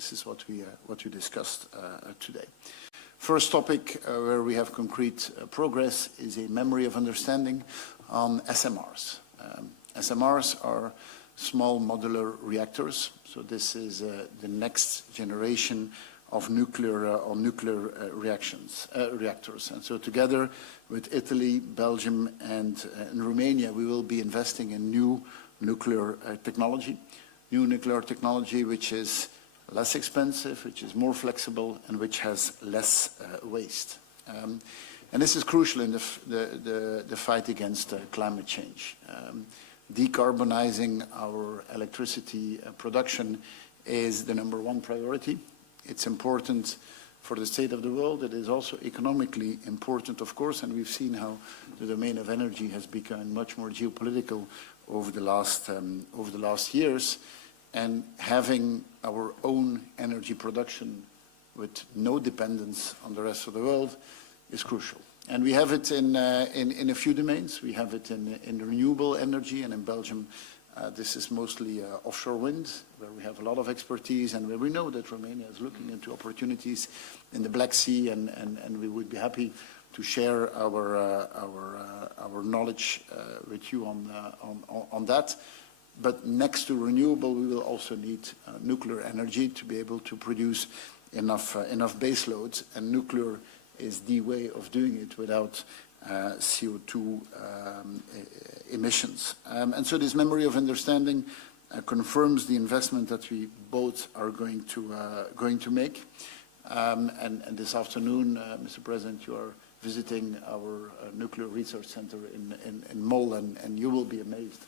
this is what we discussed today. First topic where we have concrete progress is a memory of understanding on SMRs. SMRs are small modular reactors, so this is the next generation of nuclear reactors. And so together with Italy, Belgium, and Romania, we will be investing in new nuclear technology which is less expensive, which is more flexible, and which has less waste. And this is crucial in the fight against climate change. Decarbonizing our electricity production is the #1 priority. It's important for the state of the world. It is also economically important, of course, and we've seen how the domain of energy has become much more geopolitical over the last years. And having our own energy production with no dependence on the rest of the world is crucial. And we have it in a few domains. We have it in renewable energy, and in Belgium, this is mostly offshore wind, where we have a lot of expertise, and where we know that Romania is looking into opportunities in the Black Sea, and we would be happy to share our knowledge with you on that. But next to renewable, we will also need nuclear energy to be able to produce enough base loads, and nuclear is the way of doing it without CO2 emissions. And so this memory of understanding confirms the investment that we both are going to make. And this afternoon, Mr. President, you are visiting our nuclear research center in Mol, and you will be amazed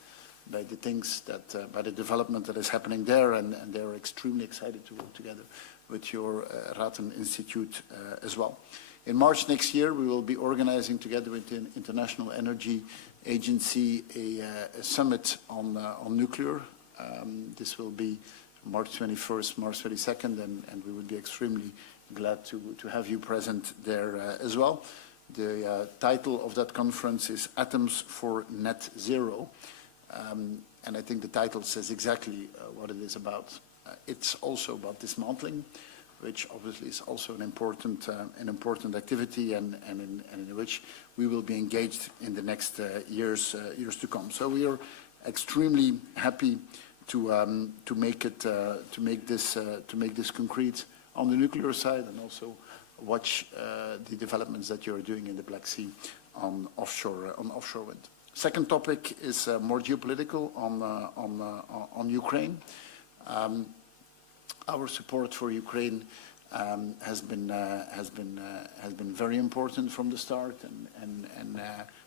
by the things that, by the development that is happening there, and they're extremely excited to work together with your Ratten Institute as well. In March next year, we will be organizing together with the International Energy Agency a summit on nuclear. This will be March 21st, March 22nd, and we would be extremely glad to have you present there as well. The title of that conference is Atoms for Net Zero. And I think the title says exactly what it is about. It's also about dismantling, which obviously is also an important activity, and in which we will be engaged in the next years to come. So we are extremely happy to make this concrete on the nuclear side, and also watch the developments that you are doing in the Black Sea on offshore wind. Second topic is more geopolitical on Ukraine. Our support for Ukraine has been very important from the start, and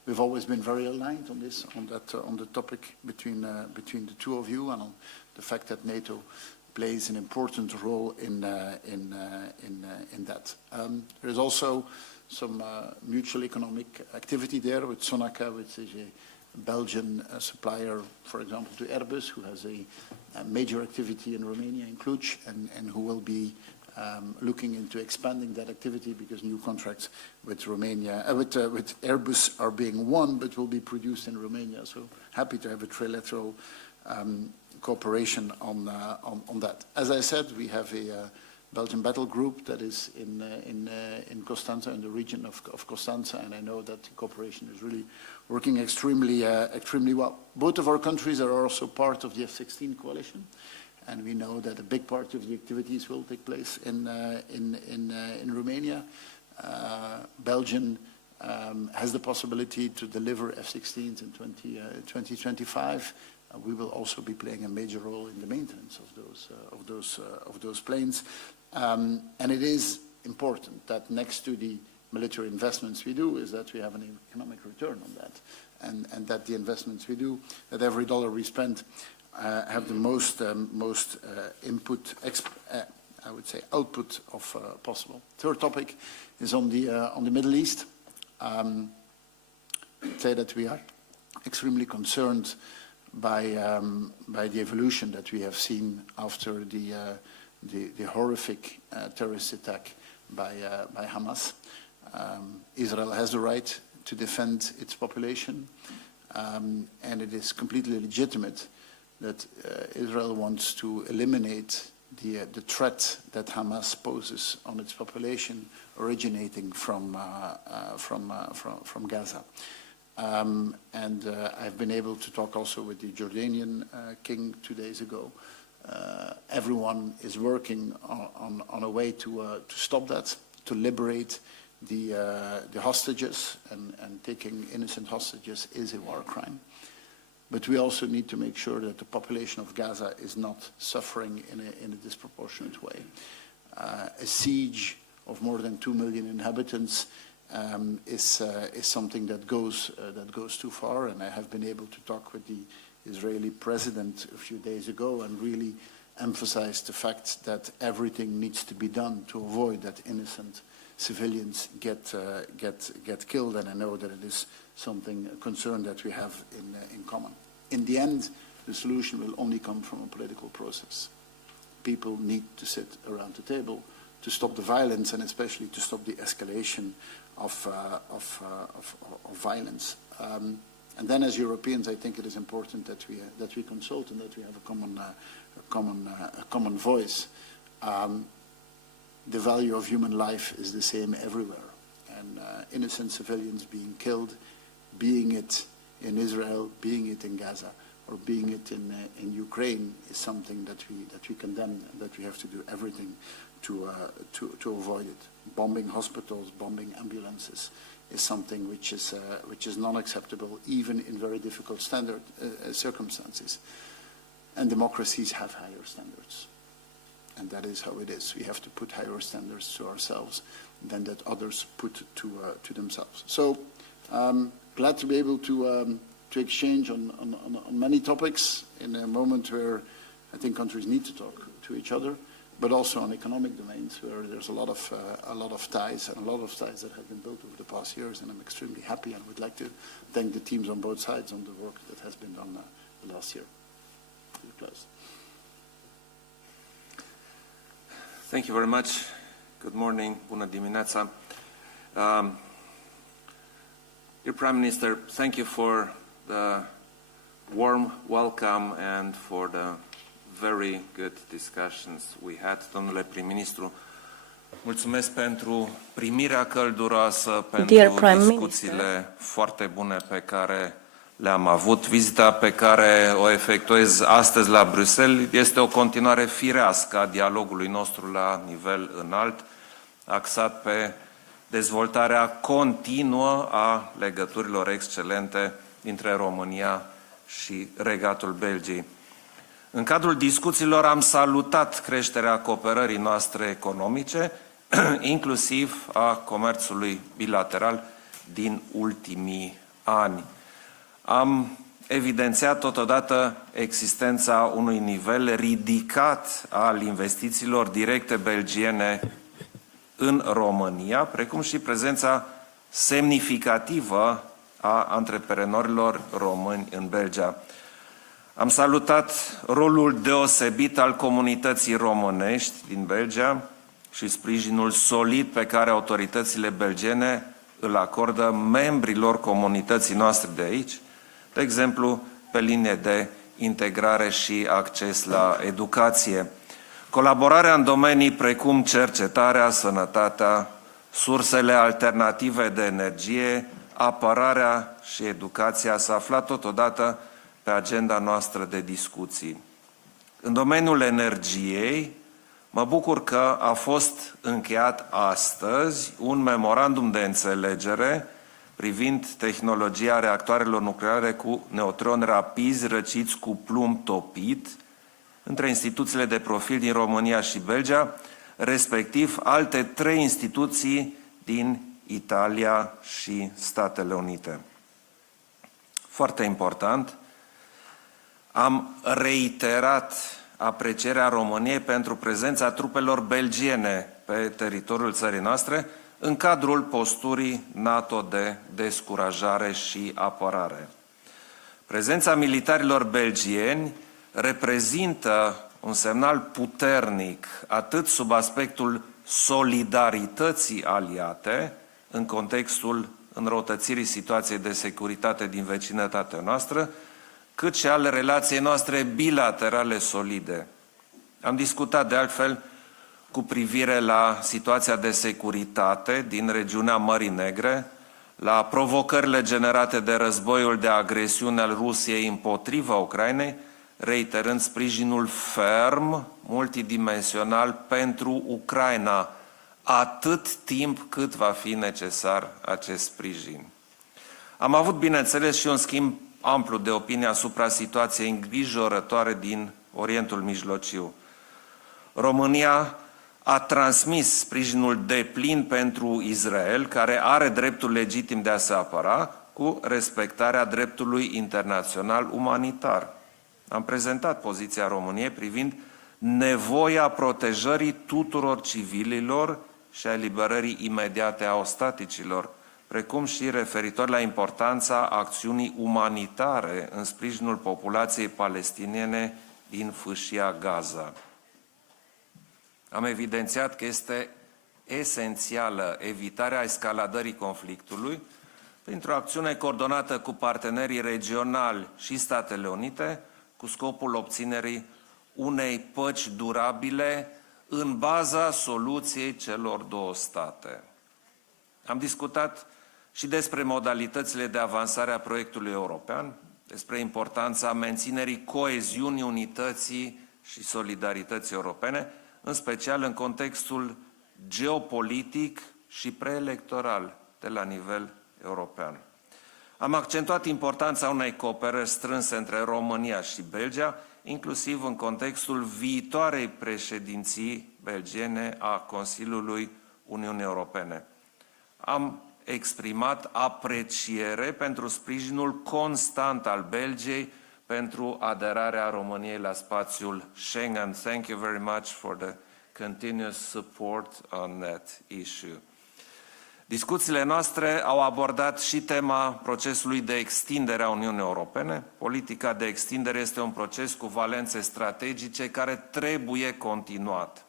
we've always been very aligned on this, on the topic between the two of you, and on the fact that NATO plays an important role in that. There is also some mutual economic activity there with Sonaca, which is a Belgian supplier, for example, to Airbus, who has a major activity in Romania, in Cluj, and who will be looking into expanding that activity, because new contracts with Romania, with Airbus are being won, but will be produced in Romania. So happy to have a trilateral cooperation on that. As I said, we have a Belgian battle group that is in Constanța, in the region of Constanța, and I know that the cooperation is really working extremely well. Both of our countries are also part of the F-16 coalition, and we know that a big part of the activities will take place in Romania. Belgium has the possibility to deliver F-16s in 2025. We will also be playing a major role in the maintenance of those planes. And it is important that next to the military investments we do, is that we have an economic return on that, and that the investments we do, that every dollar we spend have the most I would say output of possible. Third topic is on the Middle East. Say that we are extremely concerned by the evolution that we have seen after the horrific terrorist attack by Hamas. Israel has the right to defend its population, and it is completely legitimate that Israel wants to eliminate the threat that Hamas poses on its population originating from Gaza. I've been able to talk also with the Jordanian king 2 days ago. Everyone is working on a way to stop that, to liberate the hostages, and taking innocent hostages is a war crime. But we also need to make sure that the population of Gaza is not suffering in a disproportionate way. A siege of more than 2 million inhabitants is something that goes too far, and I have been able to talk with the Israeli president a few days ago and really emphasize the fact that everything needs to be done to avoid that innocent civilians get killed, and I know that it is a concern that we have in common. In the end, the solution will only come from a political process. People need to sit around the table to stop the violence, and especially to stop the escalation of violence. And then, as Europeans, I think it is important that we consult and that we have a common voice. The value of human life is the same everywhere, and innocent civilians being killed, being it in Israel, being it in Gaza, or being it in Ukraine, is something that we condemn, and that we have to do everything to avoid it. Bombing hospitals, bombing ambulances is something which is non-acceptable, even in very difficult circumstances. And democracies have higher standards. And that is how it is. We have to put higher standards to ourselves than that others put to themselves. So glad to be able to exchange on many topics in a moment where I think countries need to talk to each other, but also on economic domains where there's a lot of ties and a lot of ties that have been built over the past years. And I'm extremely happy and would like to thank the teams on both sides on the work that has been done the last year. Klaus. Thank you very much. Good morning. Bună dimineața. Dear Prime Minister, thank you for the warm welcome and for the very good discussions we had. Domnule Prim-ministru, mulțumesc pentru primirea călduroasă, pentru discuțiile foarte bune pe care le-am avut. Vizita pe care o efectuez astăzi la Bruxelles este o continuare firească a dialogului nostru la nivel înalt, axat pe dezvoltarea continuă a legăturilor excelente dintre România și Regatul Belgiei. În cadrul discuțiilor am salutat creșterea cooperării noastre economice, inclusiv a comerțului bilateral din ultimii ani. Am evidențiat totodată existența unui nivel ridicat al investițiilor directe belgiene în România, precum și prezența semnificativă a antreprenorilor români în Belgia. Am salutat rolul deosebit al comunității românești din Belgia și sprijinul solid pe care autoritățile belgiene îl acordă membrilor comunității noastre de aici, de exemplu, pe linie de integrare și acces la educație. Colaborarea în domenii precum cercetarea, sănătatea, sursele alternative de energie, apărarea și educația s-a aflat totodată pe agenda noastră de discuții. În domeniul energiei, mă bucur că a fost încheiat astăzi un memorandum de înțelegere privind tehnologia reactoarelor nucleare cu neutroni rapizi răciți cu plumb topit între instituțiile de profil din România și Belgia, respectiv alte 3 instituții din Italia și Statele Unite. Foarte important, am reiterat aprecierea României pentru prezența trupelor belgiene pe teritoriul țării noastre în cadrul posturii NATO de descurajare și apărare. Prezența militarilor belgieni reprezintă un semnal puternic atât sub aspectul solidarității aliate în contextul înrăutățirii situației de securitate din vecinătatea noastră, cât și ale relației noastre bilaterale solide. Am discutat de altfel cu privire la situația de securitate din regiunea Mării Negre, la provocările generate de războiul de agresiune al Rusiei împotriva Ucrainei, reiterând sprijinul ferm, multidimensional pentru Ucraina, atât timp cât va fi necesar acest sprijin. Am avut, bineînțeles, și un schimb amplu de opinie asupra situației îngrijorătoare din Orientul Mijlociu. România a transmis sprijinul deplin pentru Israel, care are dreptul legitim de a se apăra, cu respectarea dreptului internațional umanitar. Am prezentat poziția României privind nevoia protejării tuturor civililor și a eliberării imediate a ostaticilor, precum și referitor la importanța acțiunii umanitare în sprijinul populației palestiniene din fâșia Gaza. Am evidențiat că este esențială evitarea escaladării conflictului printr-o acțiune coordonată cu partenerii regionali și Statele Unite, cu scopul obținerii unei păci durabile în baza soluției celor două state. Am discutat și despre modalitățile de avansare a proiectului european, despre importanța menținerii coeziunii, unității și solidarității europene, în special în contextul geopolitic și preelectoral de la nivel european. Am accentuat importanța unei cooperări strânse între România și Belgia, inclusiv în contextul viitoarei președinții belgiene a Consiliului Uniunii Europene. Am exprimat apreciere pentru sprijinul constant al Belgiei pentru aderarea României la spațiul Schengen. Thank you very much for the continuous support on that issue. Discuțiile noastre au abordat și tema procesului de extindere a Uniunii Europene. Politica de extindere este un proces cu valențe strategice care trebuie continuat.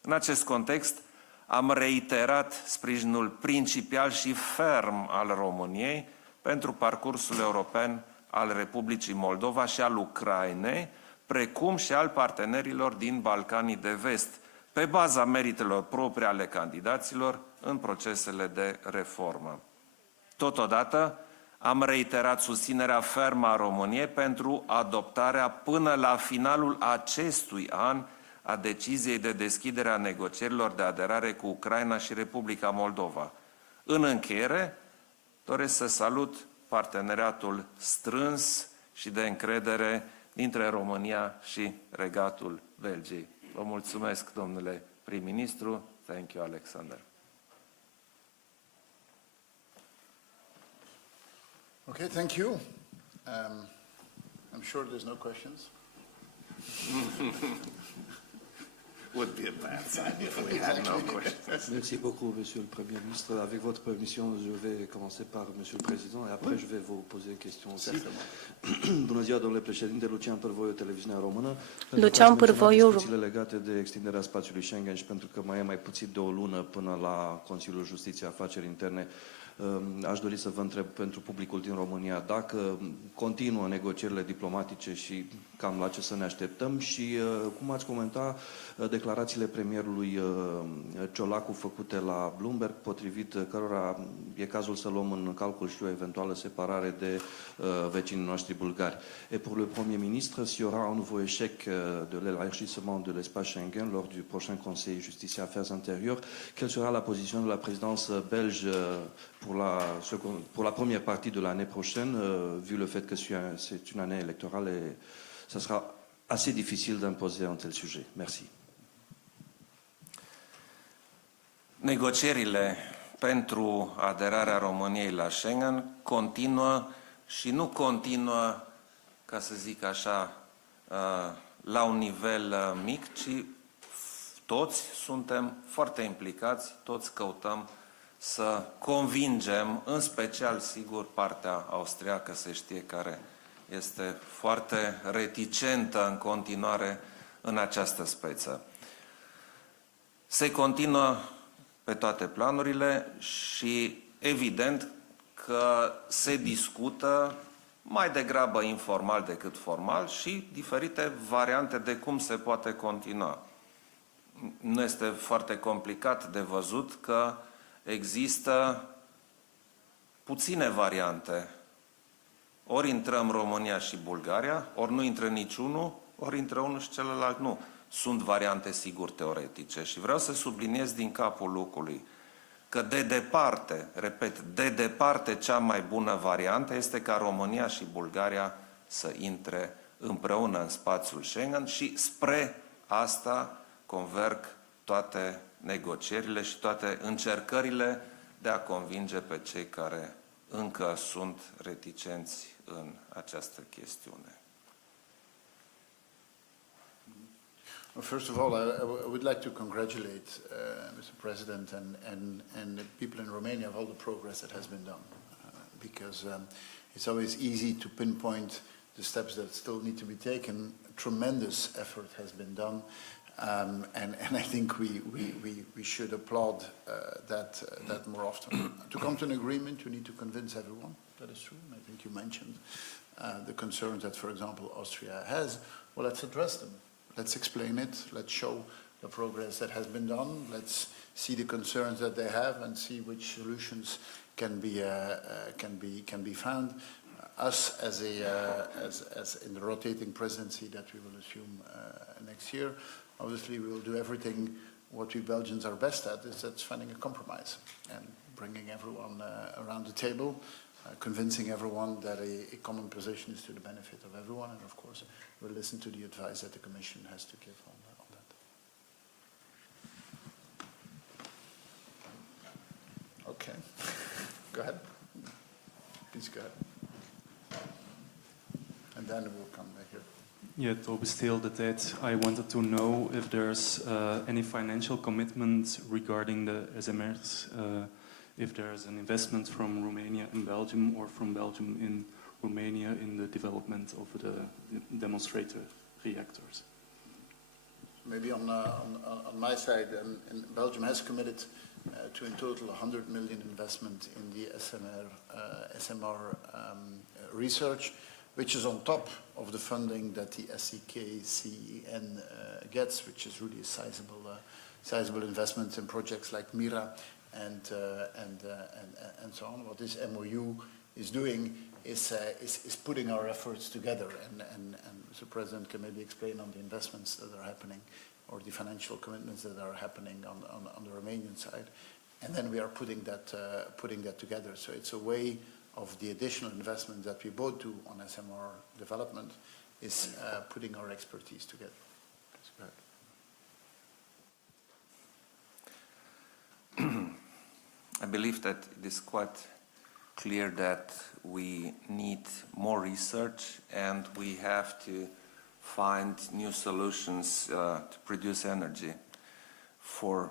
În acest context, am reiterat sprijinul principial și ferm al României pentru parcursul european al Republicii Moldova și al Ucrainei, precum și al partenerilor din Balcanii de Vest, pe baza meritelor proprii ale candidaților în procesele de reformă. Totodată, am reiterat susținerea fermă a României pentru adoptarea până la finalul acestui an a deciziei de deschidere a negocierilor de aderare cu Ucraina și Republica Moldova. În încheiere, doresc să salut parteneriatul strâns și de încredere dintre România și Regatul Belgiei. Vă mulțumesc, domnule prim-ministru. Thank you, Alexander. Okay, thank you. I'm sure there's no questions. Would be a bad sign if we had no questions. Merci beaucoup, Monsieur le Premier ministre. Avec votre permission, je vais commencer par Monsieur le Président et après je vais vous poser une question aussi. Bună ziua, domnule președinte, Lucian Pârvoiu, televiziunea română. Lucian Pârvoiu. Discuțiile legate de extinderea spațiului Schengen și pentru că mai e mai puțin de o lună până la Consiliul Justiției Afaceri Interne, aș dori să vă întreb pentru publicul din România dacă continuă negocierile diplomatice și cam la ce să ne așteptăm și cum ați comenta declarațiile premierului Ciolacu făcute la Bloomberg, potrivit cărora e cazul să luăm în calcul și o eventuală separare de vecinii noștri bulgari. Et pour le Premier ministre, s'il y aura un nouveau échec de l'élargissement de l'espace Schengen lors du prochain Conseil Justice et Affaires Intérieures, quelle sera la position de la présidence belge pour la première partie de l'année prochaine, vu le fait que c'est une année électorale et ça sera assez difficile d'imposer un tel sujet. Merci. Negocierile pentru aderarea României la Schengen continuă și nu continuă, ca să zic așa, la un nivel mic, ci toți suntem foarte implicați, toți căutăm să convingem, în special, sigur, partea austriacă, se știe, care este foarte reticentă în continuare în această speță. Se continuă pe toate planurile și evident că se discută mai degrabă informal decât formal și diferite variante de cum se poate continua. Nu este foarte complicat de văzut că există puține variante. Ori intrăm România și Bulgaria, ori nu intră niciunul, ori intră unul și celălalt nu. Sunt variante, sigur, teoretice și vreau să subliniez din capul locului că de departe, repet, de departe cea mai bună variantă este ca România și Bulgaria să intre împreună în spațiul Schengen și spre asta converg toate negocierile și toate încercările de a convinge pe cei care încă sunt reticenți în această chestiune. Well, first of all, I would like to congratulate Mr. President and the people in Romania of all the progress that has been done, because it's always easy to pinpoint the steps that still need to be taken. Tremendous effort has been done, and I think we should applaud that more often. To come to an agreement, you need to convince everyone. That is true. And I think you mentioned the concerns that, for example, Austria has. Well, let's address them. Let's explain it. Let's show the progress that has been done. Let's see the concerns that they have and see which solutions can be found. Us as in the rotating presidency that we will assume next year, obviously we will do everything what we Belgians are best at, is that's finding a compromise and bringing everyone around the table, convincing everyone that a common position is to the benefit of everyone, and of course we'll listen to the advice that the Commission has to give on that. Okay, go ahead. Please go ahead. And then we'll come back here. Ja, het overstel de tijd. I wanted to know if there's any financial commitment regarding the SMRs, if there's an investment from Romania in Belgium or from Belgium in Romania in the development of the demonstrator reactors. Maybe on my side, Belgium has committed to in total 100 million investment in the SMR research, which is on top of the funding that the SEK-CEN gets, which is really a sizable investment in projects like MIRA and so on. What this MOU is doing is putting our efforts together, and Mr. President can maybe explain on the investments that are happening or the financial commitments that are happening on the Romanian side, and then we are putting that together. So it's a way of the additional investment that we both do on SMR development is putting our expertise together. Go ahead. I believe that it is quite clear that we need more research and we have to find new solutions to produce energy for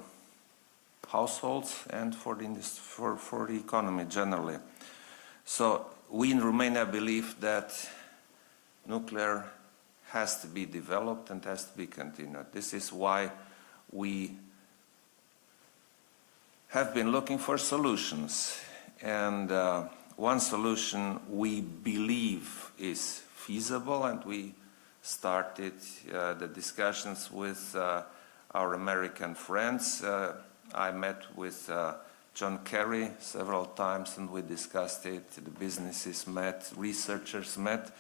households and for the economy generally. So we in Romania believe that nuclear has to be developed and has to be continued. This is why we have been looking for solutions, and one solution we believe is feasible, and we started the discussions with our American friends. I met with John Kerry several times and we discussed it. The businesses met, researchers met,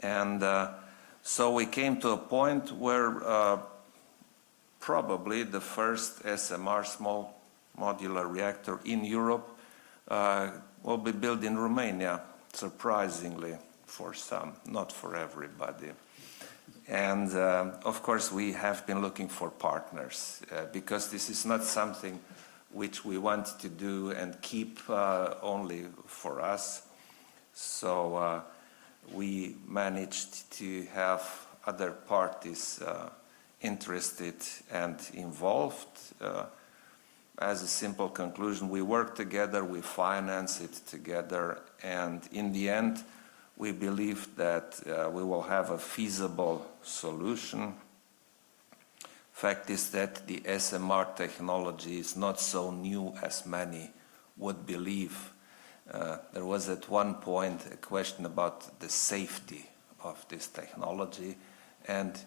and so we came to a point where probably the first SMR, small modular reactor in Europe, will be built in Romania, surprisingly for some, not for everybody. And of course we have been looking for partners because this is not something which we want to do and keep only for us. So we managed to have other parties interested and involved. As a simple conclusion, we work together, we finance it together, and in the end, we believe that we will have a feasible solution. Fact is that the SMR technology is not so new as many would believe. there was at one point a question about the safety of this technology, and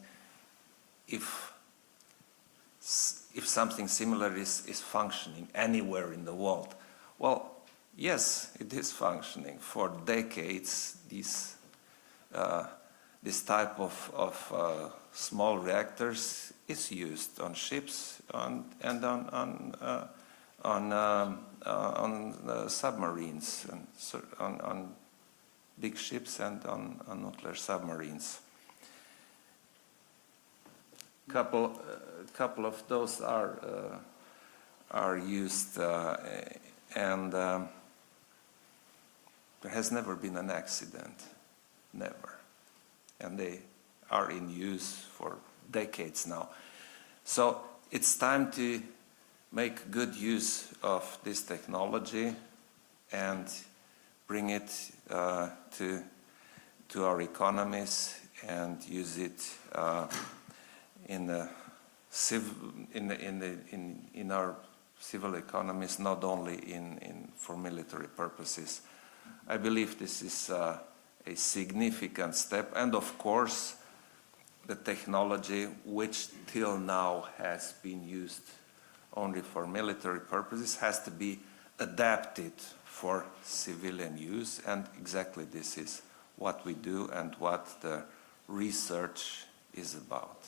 if something similar is functioning anywhere in the world. Well, yes, it is functioning. For decades, this type of small reactors is used on ships and on submarines, and on big ships and on nuclear submarines. Couple of those are used, and there has never been an accident, never, and they are in use for decades now. So it's time to make good use of this technology and bring it to our economies and use it in our civil economies, not only for military purposes. I believe this is a significant step, and of course the technology, which till now has been used only for military purposes, has to be adapted for civilian use, and exactly this is what we do and what the research is about.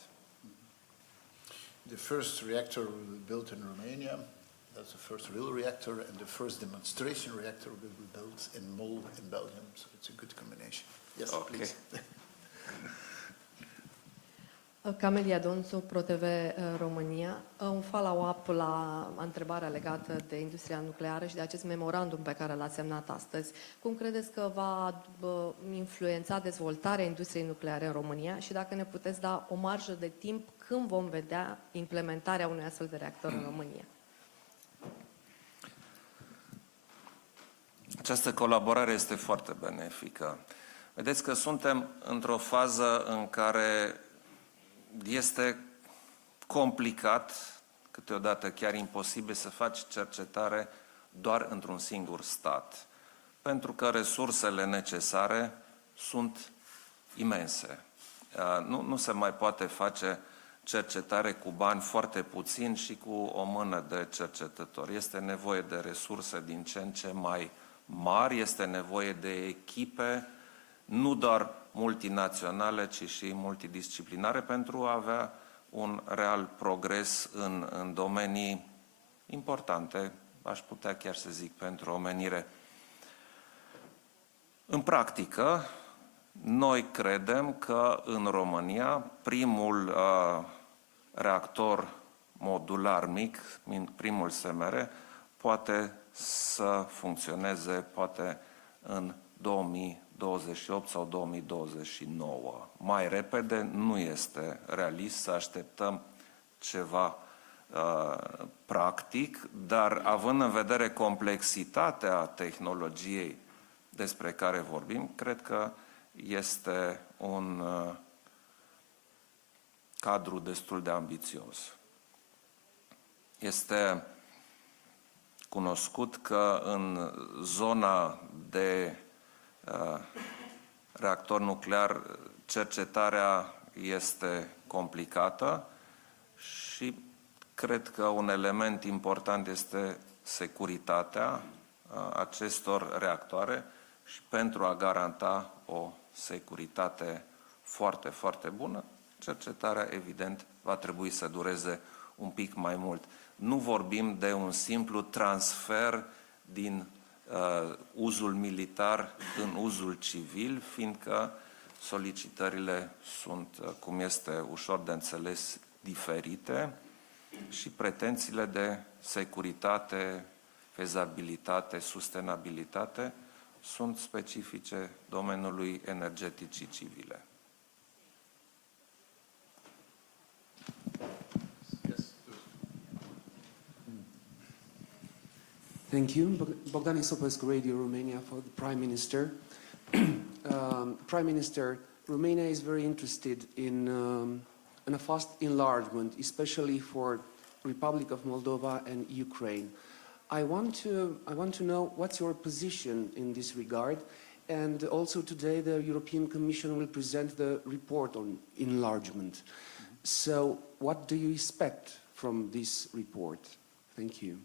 The first reactor will be built in Romania. That's the first real reactor, and the first demonstration reactor will be built in Mol in Belgium. So it's a good combination. Yes, Okay. please. Camelia Donțu, ProTV România. Un follow-up la întrebarea legată de industria nucleară și de acest memorandum pe care l-ați semnat astăzi. Cum credeți că va influența dezvoltarea industriei nucleare în România și dacă ne puteți da o marjă de timp când vom vedea implementarea unui astfel de reactor în România? Această colaborare este foarte benefică. Vedeți că suntem într-o fază în care este complicat, câteodată chiar imposibil, să faci cercetare doar într-un singur stat, pentru că resursele necesare sunt imense. Nu se mai poate face cercetare cu bani foarte puțini și cu o mână de cercetători. Este nevoie de resurse din ce în ce mai mari, este nevoie de echipe, nu doar multinaționale, ci și multidisciplinare, pentru a avea un real progres în domenii importante, aș putea chiar să zic, pentru omenire. În practică, noi credem că în România primul reactor modular mic, primul SMR, poate să funcționeze poate în 2028 sau 2029. Mai repede nu este realist să așteptăm ceva practic, dar având în vedere complexitatea tehnologiei despre care vorbim, cred că este un cadru destul de ambițios. Este cunoscut că în zona de reactor nuclear cercetarea este complicată și cred că un element important este securitatea acestor reactoare și pentru a garanta o securitate foarte, foarte bună, cercetarea, evident, va trebui să dureze un pic mai mult. Nu vorbim de un simplu transfer din uzul militar în uzul civil, fiindcă solicitările sunt, cum este ușor de înțeles, diferite și pretențiile de securitate, fezabilitate, sustenabilitate sunt specifice domeniului energeticii civile. Thank you. Bogdan Isopescu, Radio Romania, for the Prime Minister. Prime Minister, Romania is very interested in a fast enlargement, especially for Republic of Moldova and Ukraine. I want to know what's your position in this regard, and also today the European Commission will present the report on enlargement. So what do you expect from this report? Thank you.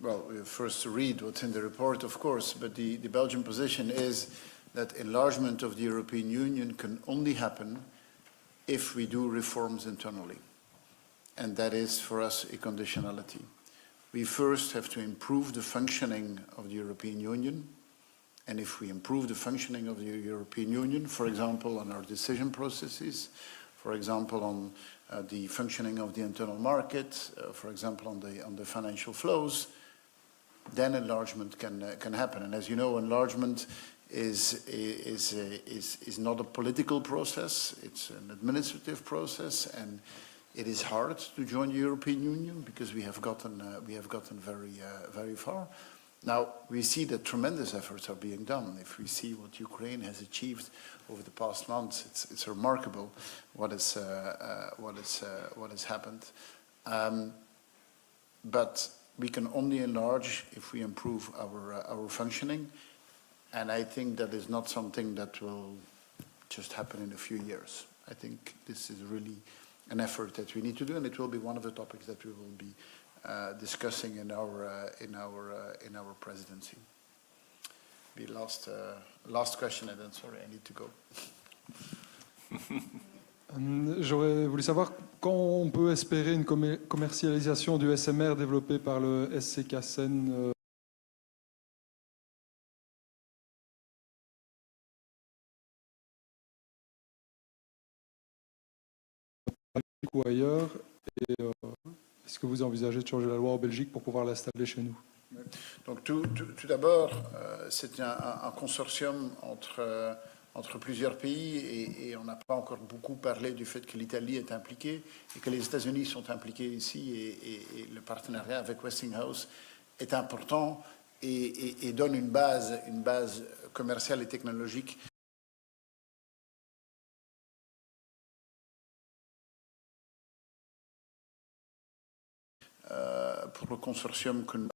Well, we have first to read what's in the report, of course, but the Belgian position is that enlargement of the European Union can only happen if we do reforms internally. And that is, for us, a conditionality. We first have to improve the functioning of the European Union. And if we improve the functioning of the European Union, for example, on our decision processes, for example, on the functioning of the internal market, for example, on the financial flows, then enlargement can happen. And as you know, enlargement is not a political process, it's an administrative process, and it is hard to join the European Union because we have gotten very far. Now, we see that tremendous efforts are being done. If we see what Ukraine has achieved over the past months, it's remarkable what has happened. But we can only enlarge if we improve our functioning, and I think that is not something that will just happen in a few years. I think this is really an effort that we need to do, and it will be one of the topics that we will be discussing in our presidency. The last question, and then sorry, I need to go. J'aurais voulu savoir quand on peut espérer une commercialisation du SMR développé par le SCKSN ou ailleurs, et est-ce que vous envisagez de changer la loi en Belgique pour pouvoir l'installer chez nous? Donc tout d'abord, c'est un consortium entre plusieurs pays et on n'a pas encore beaucoup parlé du fait que l'Italie est impliquée et que les États-Unis sont impliqués ici et le partenariat avec Westinghouse est important et donne une base commerciale et technologique pour le consortium que nous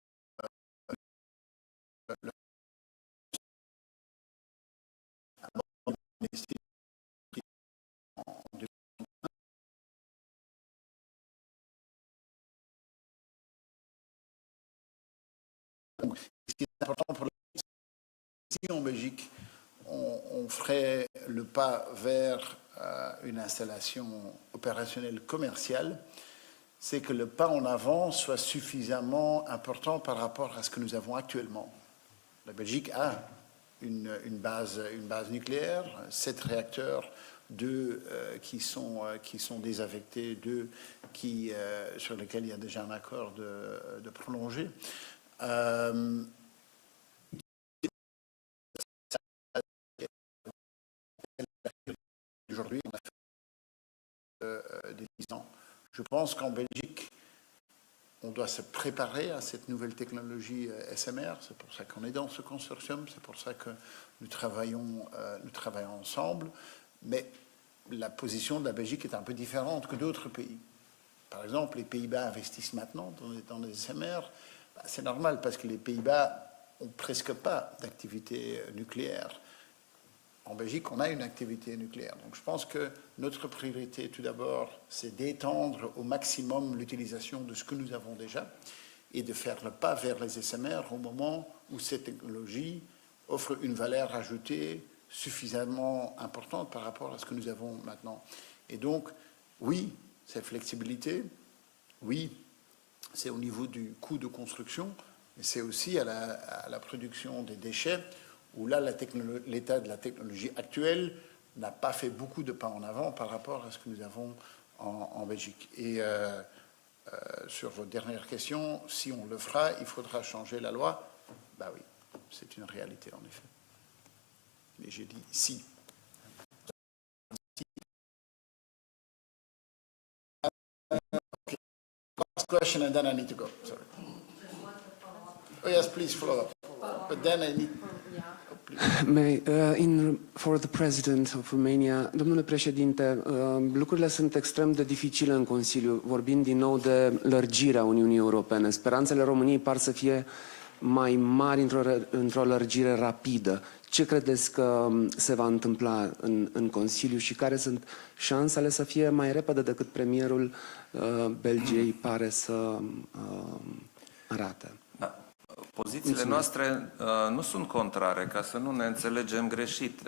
ce qui est important pour ici en Belgique, on ferait le pas vers une installation opérationnelle commerciale, c'est que le pas en avant soit suffisamment important par rapport à ce que nous avons actuellement. La Belgique a une base nucléaire, 7 réacteurs, 2 qui sont désaffectés, 2 sur lesquels il y a déjà un accord de prolonger. Aujourd'hui, on a fait des 10 ans. Je pense qu'en Belgique, on doit se préparer à cette nouvelle technologie SMR. C'est pour ça qu'on est dans ce consortium, c'est pour ça que nous travaillons ensemble. Mais la position de la Belgique est un peu différente que d'autres pays. Par exemple, les Pays-Bas investissent maintenant dans les SMR. C'est normal parce que les Pays-Bas n'ont presque pas d'activité nucléaire. En Belgique, on a une activité nucléaire. Donc je pense que notre priorité, tout d'abord, c'est d'étendre au maximum l'utilisation de ce que nous avons déjà et de faire le pas vers les SMR au moment où cette technologie offre une valeur ajoutée suffisamment importante par rapport à ce que nous avons maintenant. Et donc, oui, c'est flexibilité, oui, c'est au niveau du coût de construction, mais c'est aussi à la production des déchets, où là, l'état de la technologie actuelle n'a pas fait beaucoup de pas en avant par rapport à ce que nous avons en Belgique. Et sur votre dernière question, si on le fera, il faudra changer la loi. Ben oui, c'est une réalité en effet. Mais j'ai dit si. Okay. Last question and then I need to go. Sorry. Oh yes, please follow up. But then I need... For the President of Romania, domnule președinte, lucrurile sunt extrem de dificile în Consiliu. Vorbim din nou de lărgirea Uniunii Europene. Speranțele României par să fie mai mari într-o lărgire rapidă. Ce credeți că se va întâmpla în Consiliu și care sunt șansele să fie mai repede decât premierul Belgiei pare să arate? Da. Pozițiile noastre nu sunt contrare, ca să nu ne înțelegem greșit.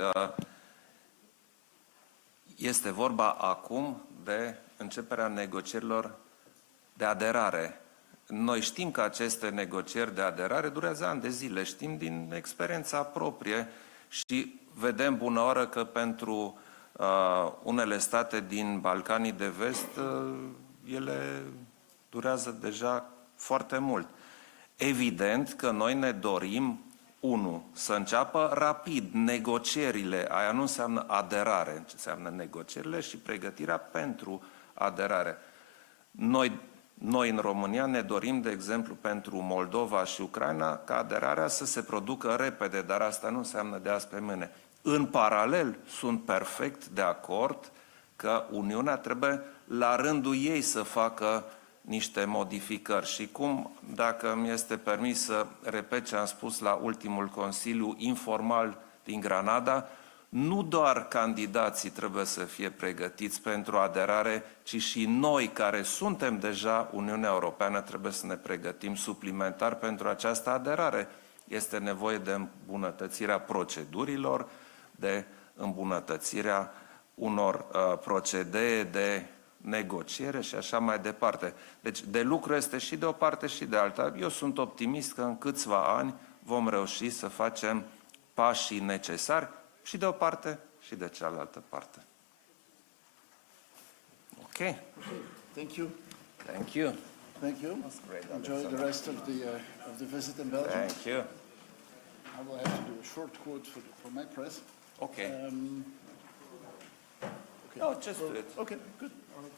Este vorba acum de începerea negocierilor de aderare. Noi știm că aceste negocieri de aderare durează ani de zile, știm din experiența proprie și vedem bună oară că pentru unele state din Balcanii de Vest ele durează deja foarte mult. Evident că noi ne dorim, să înceapă rapid negocierile, aia nu înseamnă aderare, înseamnă negocierile și pregătirea pentru aderare. Noi în România ne dorim, de exemplu, pentru Moldova și Ucraina, ca aderarea să se producă repede, dar asta nu înseamnă de azi pe mâine. În paralel, sunt perfect de acord că Uniunea trebuie la rândul ei să facă niște modificări. Și cum, dacă mi este permis să repet ce am spus la ultimul Consiliu informal din Granada, nu doar candidații trebuie să fie pregătiți pentru aderare, ci și noi, care suntem deja Uniunea Europeană, trebuie să ne pregătim suplimentar pentru această aderare. Este nevoie de îmbunătățirea procedurilor, de îmbunătățirea unor procedee de negociere și așa mai departe. Deci de lucru este și de o parte și de alta. Eu sunt optimist că în câțiva ani vom reuși să facem pașii necesari și de o parte și de cealaltă parte. Ok? Thank you. Thank you. Thank you. That's great. Enjoy the rest of the visit in Belgium. Thank you. I will have to do a short quote for my press. Okay. Okay. No, just do it. Okay, good. All right.